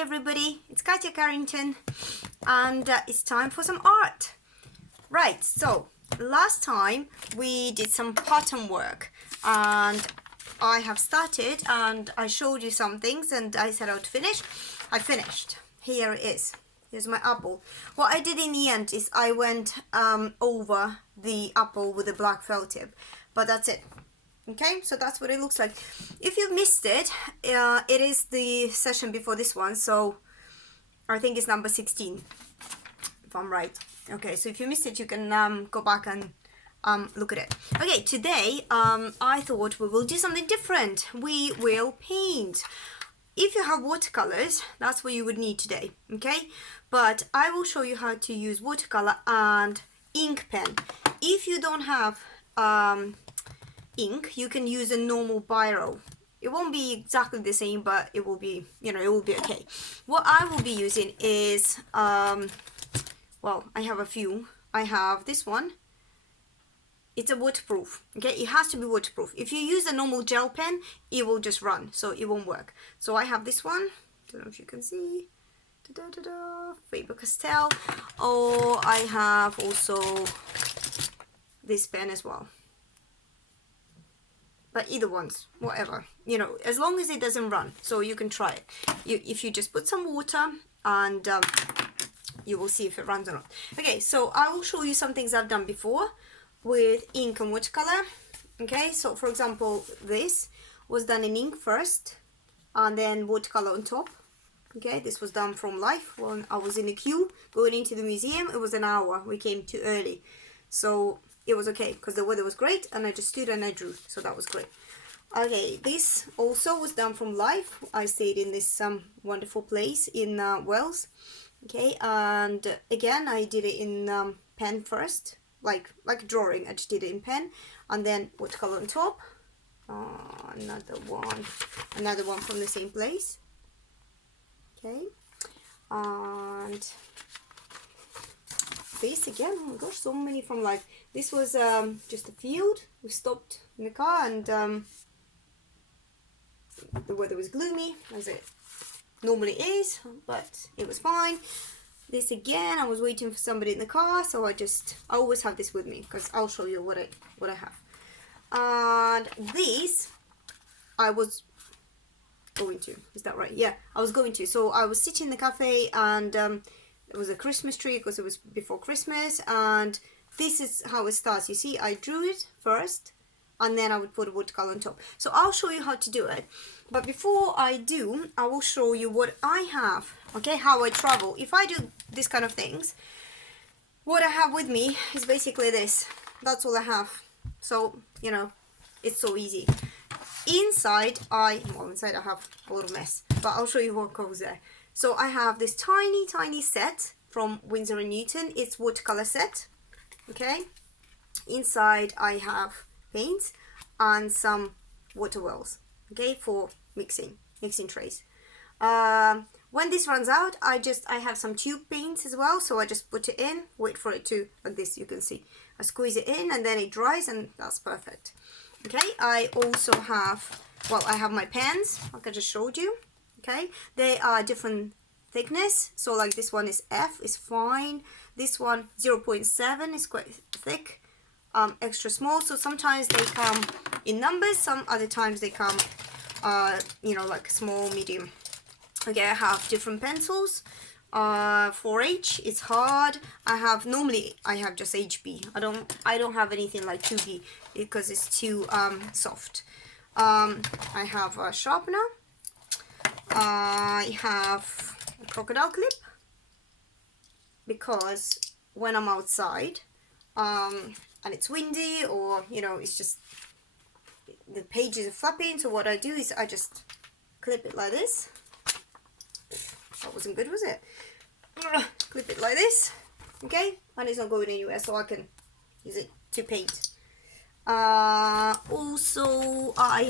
Hi everybody, it's Katya Carrington and it's time for some art. Right, so last time we did some pattern work and I have started and I showed you some things and I said I would finish. I finished. Here it is. Here's my apple. What I did in the end is I went over the apple with a black felt tip, but that's it. Okay, so that's what it looks like. If you missed it, it is the session before this one, so I think it's number 16, if I'm right. Okay, so if you missed it, you can go back and look at it. Okay, today I thought we will do something different. We will paint. If you have watercolors, that's what you would need today, okay? But I will show you how to use watercolor and ink pen. If you don't have ink, you can use a normal biro. It won't be exactly the same, but it will be, you know, it will be okay. What I will be using is, well, I have a few. I have this one. It's a waterproof, okay? It has to be waterproof. If you use a normal gel pen, it will just run, so it won't work. So I have this one. Don't know if you can see. Faber-Castell. Or I have also this pen as well. But either one's, whatever, you know, as long as it doesn't run, so you can try it. If you just put some water and you will see if it runs or not. Okay, so I will show you some things I've done before with ink and watercolor. Okay, so for example, this was done in ink first and then watercolor on top. Okay, this was done from life when I was in a queue going into the museum. It was an hour, we came too early, so it was okay because the weather was great and I just stood and I drew, so that was great. Okay, this also was done from life. I stayed in this wonderful place in Wales. Okay, and again I did it in pen first, like drawing. I just did it in pen and then watercolor on top. Another one from the same place. Okay, and this again, oh my gosh, so many from life. This was just a field. We stopped in the car and the weather was gloomy, as it normally is, but it was fine. This again, I was waiting for somebody in the car, so I always have this with me because I'll show you what I have. And this I was going to, is that right? Yeah, I was going to. So I was sitting in the cafe and it was a Christmas tree because it was before Christmas, and this is how it starts. You see, I drew it first and then I would put a watercolor on top. So I'll show you how to do it, but before I do, I will show you what I have, okay, how I travel. If I do this kind of things, what I have with me is basically this. That's all I have. So, you know, it's so easy. Inside I have a little mess, but I'll show you what goes there. So I have this tiny set from Winsor & Newton. It's watercolor set, okay? Inside I have paints and some water wells, okay, for mixing trays. When this runs out, I have some tube paints as well, so I just put it in, wait for it to, like this, you can see. I squeeze it in and then it dries and that's perfect. Okay, I also have, well, I have my pens, like I just showed you. Okay, they are different thickness, so like this one is F, is fine. This one 0.7 is quite thick, extra small. So sometimes they come in numbers, some other times they come you know, like small, medium. Okay, I have different pencils. 4H, it's hard. Normally I have just HB. I don't have anything like 2B because it's too soft. I have a sharpener. I have a crocodile clip because when I'm outside and it's windy, or you know, it's just the pages are flapping, so what I do is I just clip it like this. That wasn't good, was it? Clip it like this, okay, and it's not going anywhere, so I can use it to paint. Also I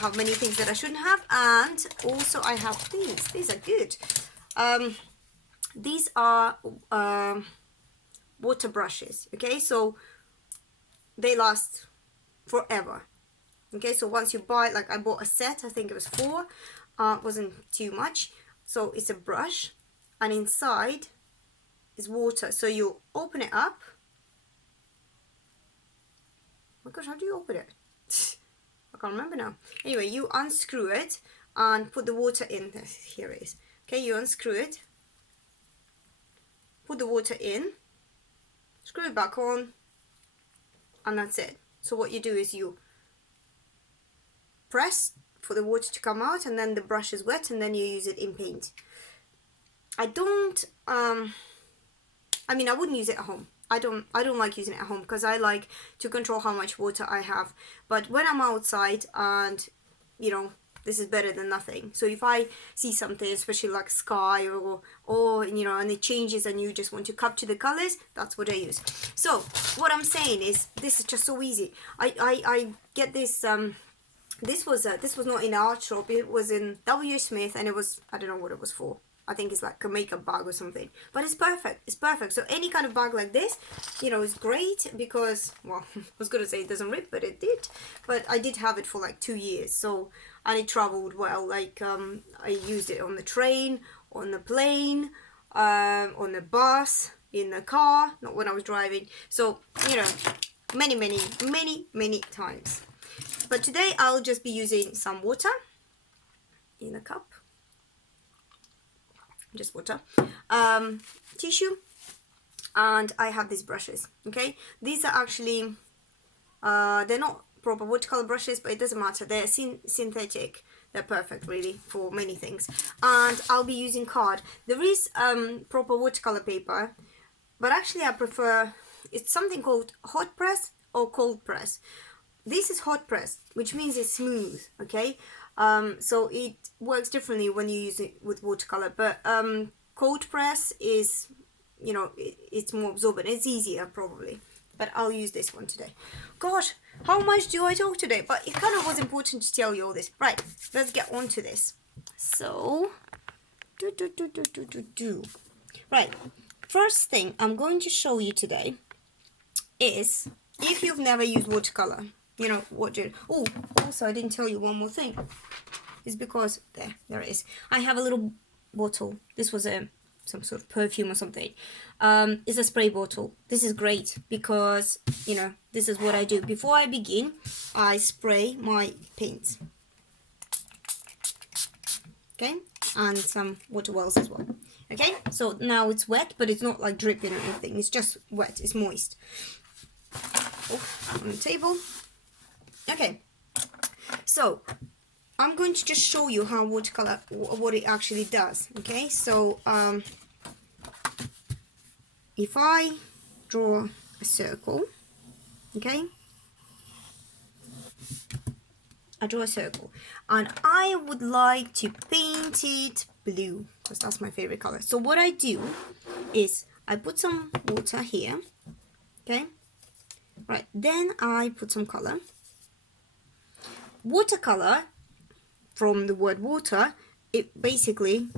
have many things that I shouldn't have, and also I have these are good. These are water brushes, okay, so they last forever. Okay, so once you buy, like I bought a set, I think it was 4, wasn't too much. So it's a brush, and inside is water. So you open it up. Oh my gosh, how do you open it? I can't remember now. Anyway, you unscrew it and put the water in. Here it is. Okay, you unscrew it, put the water in, screw it back on, and that's it. So what you do is you press for the water to come out, and then the brush is wet, and then you use it in paint. I don't I mean, I wouldn't use it at home. I don't like using it at home because I like to control how much water I have. But when I'm outside, and you know, this is better than nothing. So if I see something, especially like sky or you know, and it changes and you just want to capture the colors, that's what I use. So what I'm saying is, this is just so easy. I get this this was not in an art shop, it was in W. Smith, and it was, I don't know what it was for. I think it's like a makeup bag or something, but it's perfect. It's perfect. So any kind of bag like this, you know, is great because, well, I was gonna say it doesn't rip, but it did. But I did have it for like 2 years, so, and it traveled well. Like I used it on the train, on the plane, on the bus, in the car, not when I was driving. So, you know, many times. But today I'll just be using some water in a cup. Just water, tissue, and I have these brushes. Okay, these are actually they're not proper watercolor brushes, but it doesn't matter, they're synthetic. They're perfect really for many things. And I'll be using card. There is proper watercolor paper, but actually I prefer, it's something called hot press or cold press. This is hot press, which means it's smooth. Okay, so it works differently when you use it with watercolor, but cold press is, you know, it's more absorbent, it's easier probably, but I'll use this one today. Gosh, how much do I talk today? But it kind of was important to tell you all this. Right, let's get on to this. So right, first thing I'm going to show you today is, if you've never used watercolor, you know what you, oh, also I didn't tell you one more thing. It's because there it is. I have a little bottle. This was some sort of perfume or something. It's a spray bottle. This is great because, you know, this is what I do. Before I begin, I spray my paints. Okay, and some water wells as well. Okay, so now it's wet, but it's not like dripping or anything. It's just wet. It's moist. Oh, on the table. Okay, so I'm going to just show you how watercolor, what it actually does. Okay, so if I draw a circle, okay, I draw a circle, and I would like to paint it blue because that's my favorite color. So what I do is I put some water here, okay, right, then I put some color. Watercolor, from the word water, it basically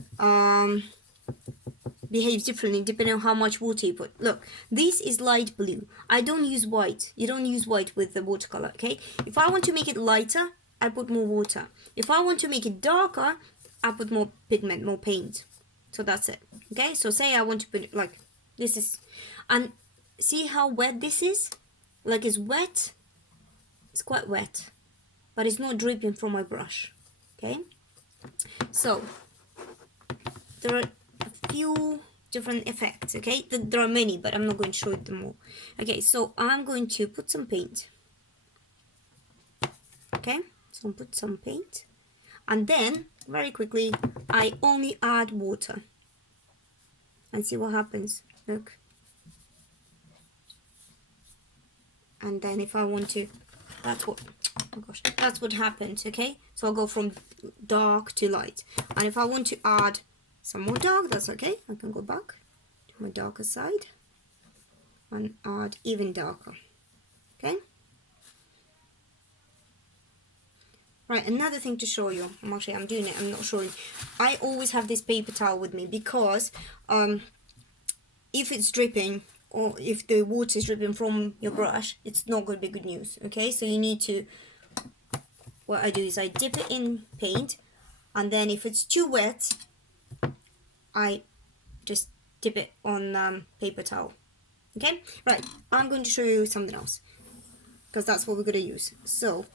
behaves differently depending on how much water you put. Look, this is light blue. I don't use white. You don't use white with the watercolor, okay? If I want to make it lighter, I put more water. If I want to make it darker, I put more pigment, more paint. So that's it, okay? So say I want to put it like this is, and see how wet this is? Like it's wet. It's quite wet, but it's not dripping from my brush. Okay, so there are a few different effects. Okay, there are many, but I'm not going to show them all. Okay, so I'm going to put some paint. Okay, so I'll put some paint, and then very quickly I only add water and see what happens. Look, and then if I want to, that's what, oh gosh, that's what happens. Okay, so I'll go from dark to light, and if I want to add some more dark, that's okay. I can go back to my darker side and add even darker. Okay, right, another thing to show you. I'm doing it, I'm not showing. I always have this paper towel with me because if it's dripping, or if the water is dripping from your brush, it's not going to be good news. Okay, so you need to, what I do is I dip it in paint, and then if it's too wet, I just dip it on paper towel. Okay, right, I'm going to show you something else, because that's what we're going to use. So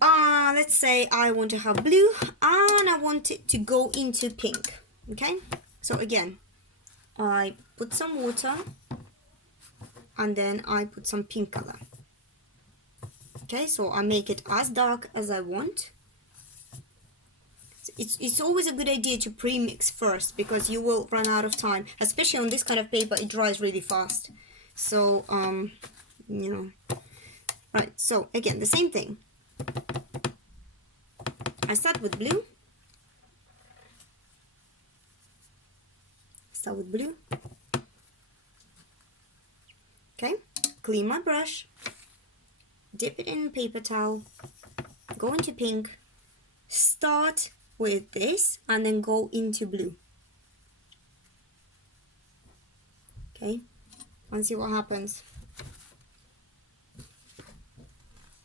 let's say I want to have blue and I want it to go into pink. Okay, so again, I put some water and then I put some pink color. Okay, so I make it as dark as I want. It's always a good idea to pre-mix first, because you will run out of time, especially on this kind of paper. It dries really fast, so you know. Right, so again, the same thing. I start with blue. Okay, clean my brush, dip it in a paper towel, go into pink, start with this and then go into blue. Okay, and see what happens.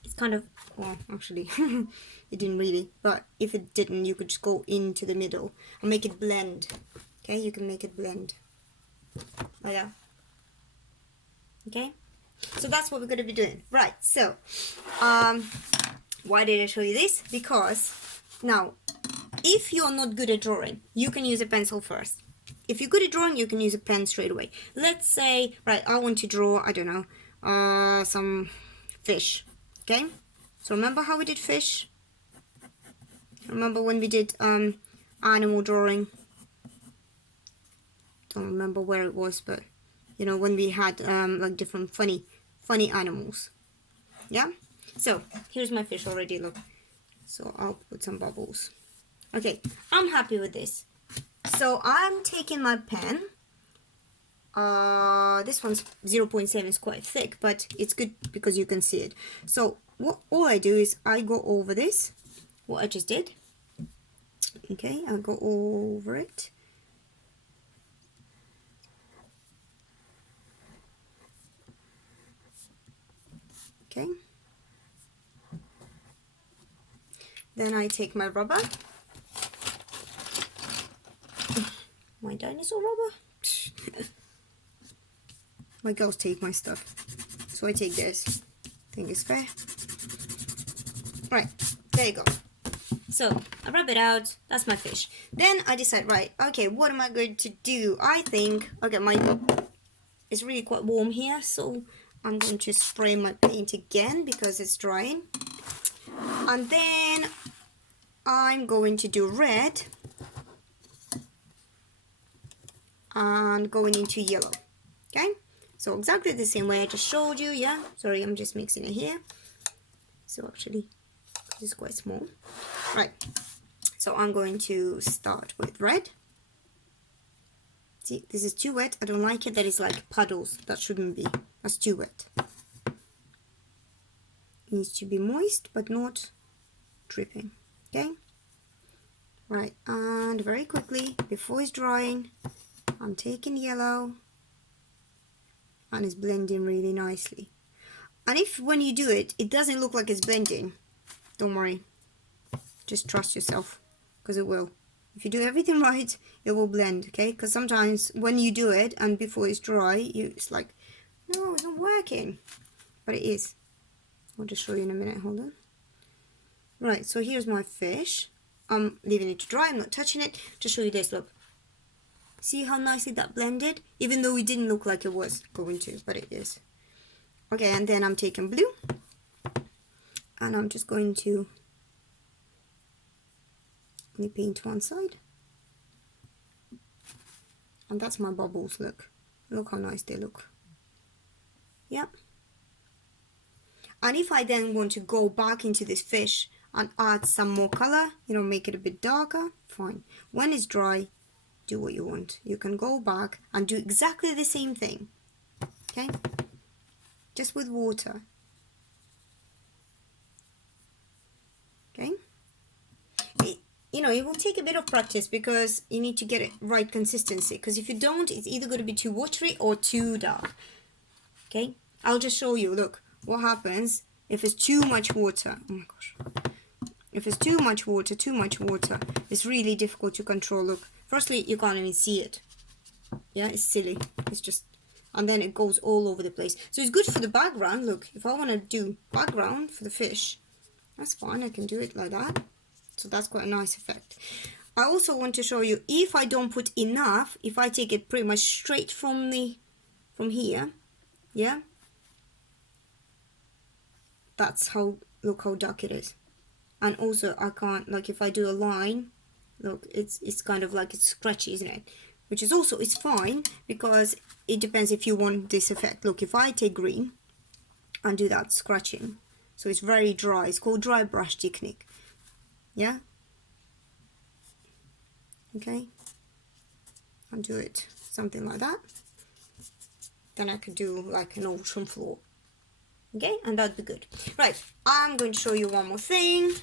It's kind of, well, actually it didn't really, but if it didn't, you could just go into the middle and make it blend. Okay, you can make it blend like that. Okay, so that's what we're going to be doing. Right, so why did I show you this? Because now, if you're not good at drawing, you can use a pencil first. If you're good at drawing, you can use a pen straight away. Let's say, right, I want to draw, I don't know, some fish. Okay, so remember how we did fish? Remember when we did animal drawing? Don't remember where it was, but you know, when we had like different funny animals. Yeah, so here's my fish already, look. So I'll put some bubbles. Okay, I'm happy with this. So I'm taking my pen. This one's 0.7, is quite thick, but it's good because you can see it. So all I do is I go over this, what I just did. Okay, I'll go over it. Okay. Then I take my rubber. My dinosaur rubber. My girls take my stuff, so I take theirs. I think it's fair. Right, there you go. So I rub it out. That's my fish. Then I decide, right, okay, what am I going to do? I think, okay, it's really quite warm here, so I'm going to spray my paint again because it's drying. And then I'm going to do red and going into yellow. Okay, so exactly the same way I just showed you. Yeah, sorry, I'm just mixing it here. So actually, this is quite small. Right, so I'm going to start with red. See, this is too wet. I don't like it. That is like puddles. That shouldn't be. That's too wet. It needs to be moist, but not dripping. Okay, right, and very quickly before it's drying, I'm taking yellow and it's blending really nicely. And if when you do it, it doesn't look like it's blending, don't worry, just trust yourself, because it will. If you do everything right, it will blend. Okay, because sometimes when you do it and before it's dry, it's like, no, it's not working, but it is. I'll just show you in a minute, hold on. Right, so here's my fish. I'm leaving it to dry, I'm not touching it. Just show you this, look. See how nicely that blended? Even though it didn't look like it was going to, but it is. Okay, and then I'm taking blue. And I'm just going to only paint one side. And that's my bubbles, look. Look how nice they look. Yeah. And if I then want to go back into this fish and add some more color, you know, make it a bit darker, fine. When it's dry, do what you want. You can go back and do exactly the same thing. Okay? Just with water. Okay? It will take a bit of practice because you need to get it right consistency. Because if you don't, it's either going to be too watery or too dark. Okay? I'll just show you, look, what happens if it's too much water. Oh my gosh. If it's too much water, it's really difficult to control. Look, firstly, you can't even see it. Yeah, it's silly. It's just, and then it goes all over the place. So it's good for the background. Look, if I want to do background for the fish, that's fine. I can do it like that. So that's quite a nice effect. I also want to show you, if I don't put enough, if I take it pretty much straight from here, yeah, that's how, look how dark it is. And also I can't, like if I do a line, look, it's kind of like it's scratchy, isn't it? Which is also, it's fine, because it depends if you want this effect. Look, if I take green and do that scratching, so it's very dry, it's called dry brush technique, yeah, okay, and do it something like that, then I could do like an ocean floor, okay, and that'd be good. Right, I'm going to show you one more thing,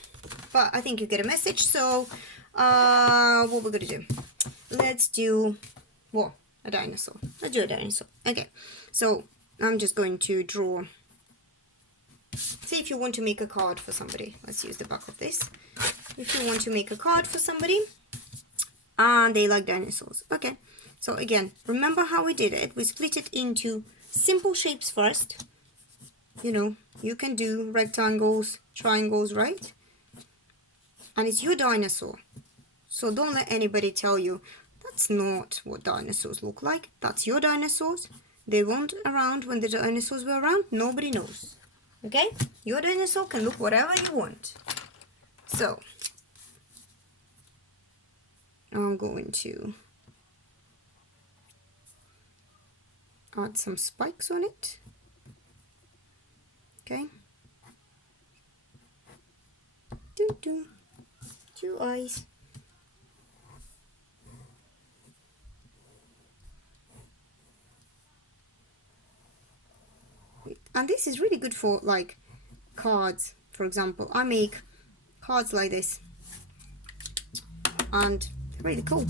but I think you get a message. So what we're gonna do, let's do, well, a dinosaur. Let's do a dinosaur. Okay, so I'm just going to draw. See, if you want to make a card for somebody, let's use the back of this. If you want to make a card for somebody and they like dinosaurs, okay, so again, remember how we did it. We split it into simple shapes first. You know, you can do rectangles, triangles, right? And it's your dinosaur, so don't let anybody tell you that's not what dinosaurs look like. That's your dinosaurs. They weren't around when the dinosaurs were around. Nobody knows. Okay? Your dinosaur can look whatever you want. So I'm going to add some spikes on it. Okay. Two eyes. And this is really good for like cards, for example. I make cards like this, and they're really cool.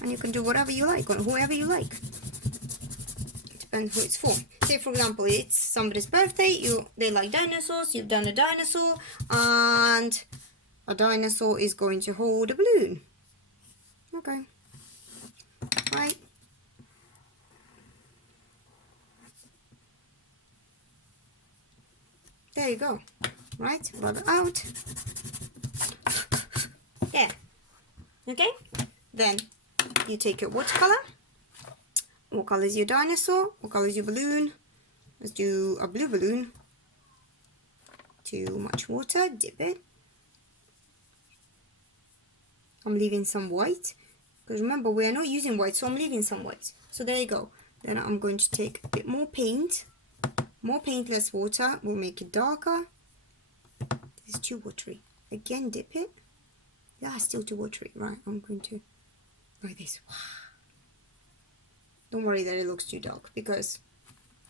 And you can do whatever you like on whoever you like. It depends who it's for. Say for example, it's somebody's birthday. They like dinosaurs. You've done a dinosaur, and a dinosaur is going to hold a balloon. Okay. Right. There you go. Right, rub it out. There. Okay? Then you take your watercolor. What color is your dinosaur? What color is your balloon? Let's do a blue balloon. Too much water, dip it. I'm leaving some white, because remember we are not using white, so I'm leaving some white. So there you go. Then I'm going to take a bit more paint. More paint, less water will make it darker. This is too watery. Again, dip it. Yeah, still too watery. Right, I'm going to like this. Don't worry that it looks too dark, because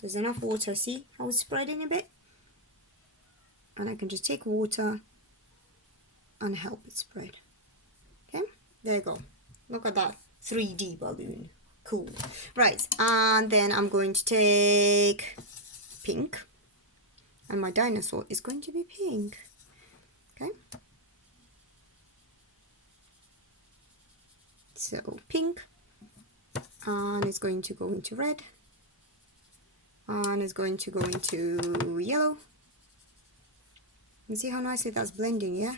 there's enough water. See how it's spreading a bit? And I can just take water and help it spread. Okay, there you go. Look at that 3D balloon. Cool. Right, and then I'm going to take pink, and my dinosaur is going to be pink. Okay, so pink, and it's going to go into red, and it's going to go into yellow. You see how nicely that's blending, yeah?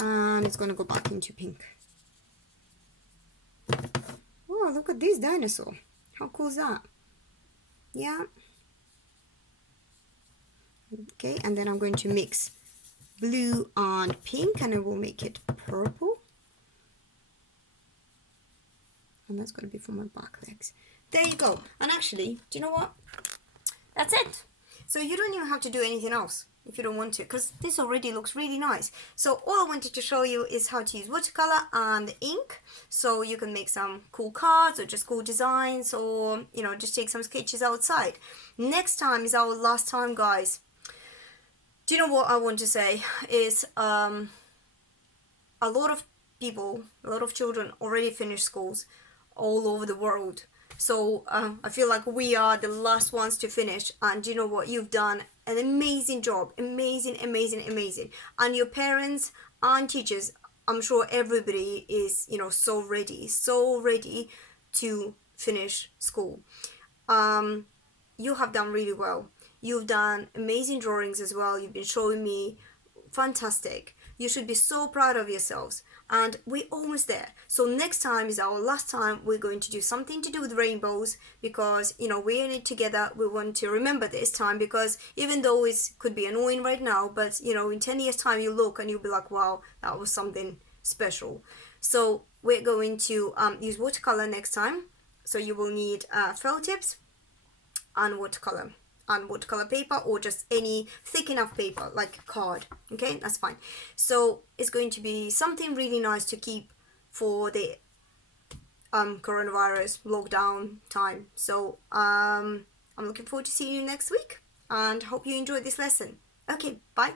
And it's going to go back into pink. Oh, look at this dinosaur. How cool is that? Yeah. Okay, and then I'm going to mix blue and pink, and I will make it purple. And that's going to be for my back legs. There you go. And actually, do you know what? That's it. So you don't even have to do anything else if you don't want to, because this already looks really nice. So all I wanted to show you is how to use watercolor and ink, so you can make some cool cards or just cool designs, or you know, just take some sketches outside. Next time is our last time, guys. Do you know what I want to say is a lot of people, a lot of children already finished schools all over the world. So I feel like we are the last ones to finish, and you know what, you've done an amazing job, amazing, amazing, amazing. And your parents and teachers, I'm sure everybody is, you know, so ready to finish school. You have done really well. You've done amazing drawings as well. You've been showing me fantastic. You should be so proud of yourselves. And we're almost there. So next time is our last time. We're going to do something to do with rainbows, because, you know, we're in it together. We want to remember this time, because even though it could be annoying right now, but, you know, in 10 years time you look and you'll be like, wow, that was something special. So we're going to use watercolor next time. So you will need felt tips and watercolor paper, or just any thick enough paper like card. Okay, that's fine. So it's going to be something really nice to keep for the coronavirus lockdown time. So I'm looking forward to seeing you next week, and hope you enjoyed this lesson. Okay, bye.